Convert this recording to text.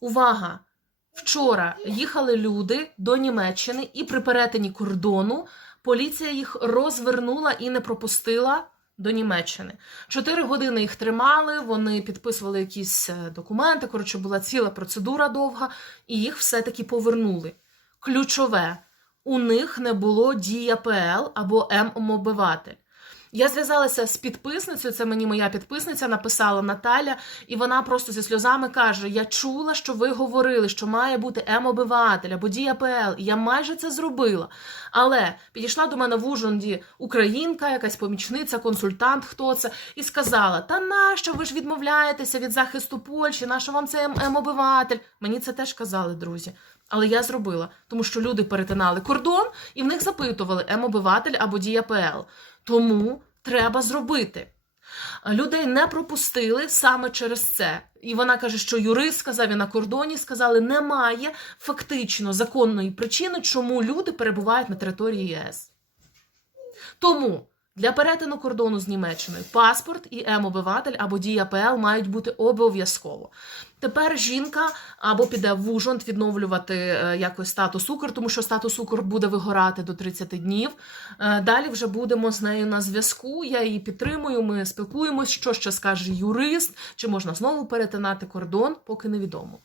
Увага! Вчора їхали люди до Німеччини, і при перетині кордону поліція їх розвернула і не пропустила до Німеччини. Чотири години їх тримали, вони підписували якісь е, документи. Коротше, була ціла процедура довга, і їх все-таки повернули. Ключове, у них не було дія ПЛ або М-мобиватель. Я зв'язалася з підписницею, це мені моя підписниця написала Наталя, і вона просто зі сльозами каже: Я чула, що ви говорили, що має бути М-обиватель або Дія ПЛ, я майже це зробила. Але підійшла до мене в Ужгороді українка, якась помічниця, консультант, хто це, і сказала: Та нащо ви ж відмовляєтеся від захисту Польщі? Нащо вам це М-обиватель? Мені це теж казали, друзі. Але я зробила, тому що люди перетинали кордон і в них запитували М-обиватель або Дія ПЛ. Тому треба зробити. Людей не пропустили саме через це. І вона каже, що юрист сказав і на кордоні сказали, немає фактично законної причини, чому люди перебувають на території ЄС. Тому для перетину кордону з Німеччиною паспорт і М-обиватель або дія ПЛ мають бути обов'язково. Тепер жінка або піде в Ужгород відновлювати е, якось статус Укр, тому що статус Укр буде вигорати до 30 днів. Е, Далі вже будемо з нею на зв'язку. Я її підтримую. Ми спілкуємось, що ще скаже юрист, чи можна знову перетинати кордон, поки невідомо.